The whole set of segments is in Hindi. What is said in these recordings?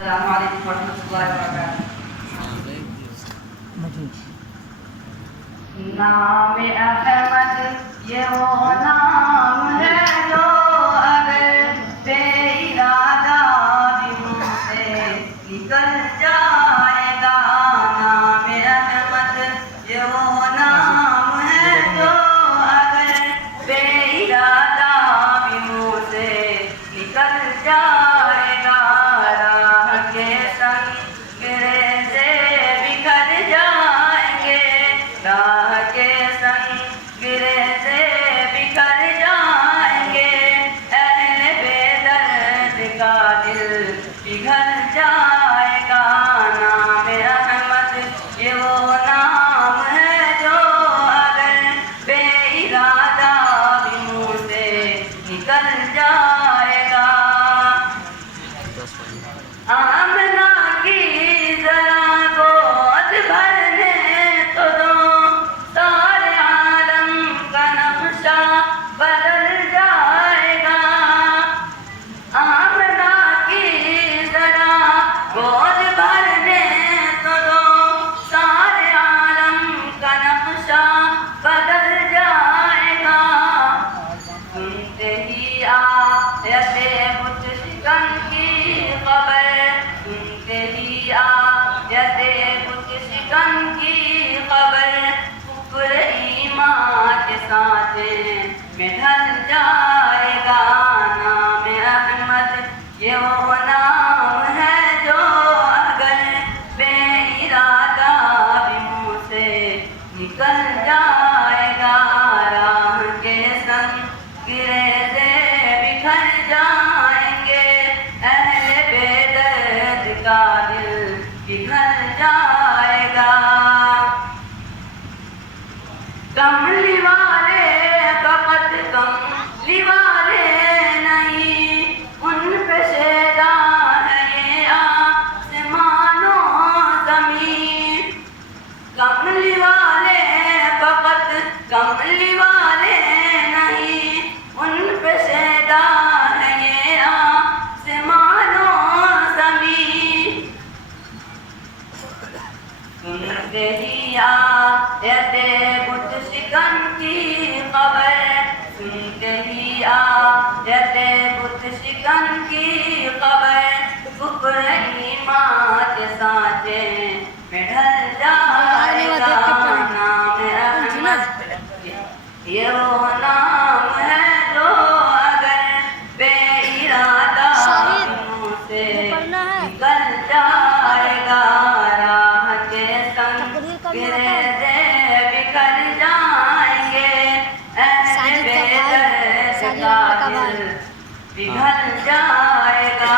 अस्सलामुअलैकुम वरहमतुल्लाहि वबरकातुहू। नाम अहमद ये वो नाम है जो अगर बेइरादा भी मुँह से निकल जाएगा। नाम अहमद ये वो नाम है जो अगर बेइरादा भी मुँह से निकल जाएगा। राह के संगरे से बिखर जाएंगे, राह के संगरे से बिखर जाएंगे। अहले बेदर्द का दिल पिघल जाएगा। नाम अहमद ये वो नाम है जो अगर बेइरादा भी मुँह से निकल जाएगा। आमना की जरा गोद भरने तो दो, सारे आलम का नक्शा बदल जाएगा। आमना की जरा गोद भरने तो दो, सारे आलम का नक्शा बदल जाएगा। सुनते ही आयते बुत शिकन की खबर, सुनते ही आयते बुत शिकन की खबर, कुफ्र ईमान के साथ में ढल जाएगा। नाम अहमद ये वो नाम है जो अगर बेइरादा भी मुँह से निकल जाएगा। राह के संगरे से बिखर जाएंगे, अहले बेदर्द का दिल पिघल जाएगा। कमली वाले फकत कमली वाले नहीं, उन पे शेदा है ये आसमानो ज़मीन। कमली वाले फकत कमली वाले नहीं, उन पे शेदा है ये आसमानो ज़मीन। सुनते ही आयते बुत शिकन की खबर, सुनते ही आयते बुत शिकन की खबर, कुफ्र ईमान के साँचे में ढल जाएगा। नाम अहमद ये वो नाम है जो अगर बेइरादा मुँह से निकल जाएगा। राह के संगरे से बिखर जाएंगे, अहले बेदर्द का दिल पिघल जाएगा।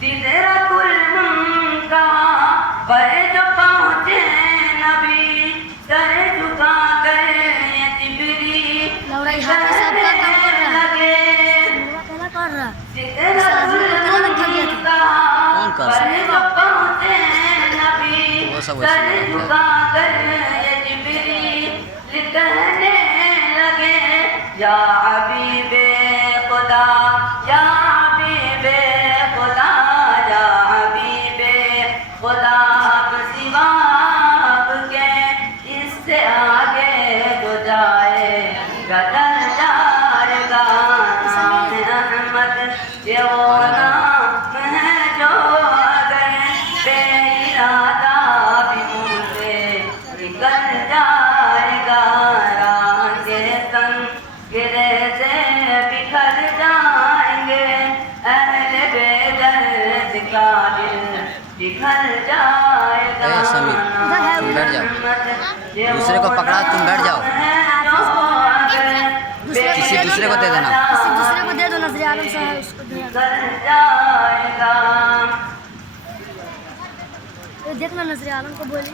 सिदरतुल मुंतहा पर जो पहुँचे नबी, सर झुका कर ये जिब्रील कहने लगे। सिदरतुल मुंतहा पर जो पहुँचे नबी, सर झुका कर ये जिब्रील कहने लगे। या हबीबे खुदा, या हबीबे खुदा, या हबीबे खुदा, अब सिवा आपके इससे आगे जो जाए गदल जाएगा। नाम अहमद ये वो नाम है जो अगर बेइरादा भी मुँह से निकल जाएगा। राह के संगरे से बिखर जाएंगे, अहले बेदर्द का दिल पिघल जाएगा। तुम बैठ जाओ, दूसरे को पकड़ा तुम बैठ जाओ, किसी दूसरे को दे देना। किसी दूसरे को दे दो, नजर आलम से है उसको दे जाएगा। देखना नजर आलम को बोली।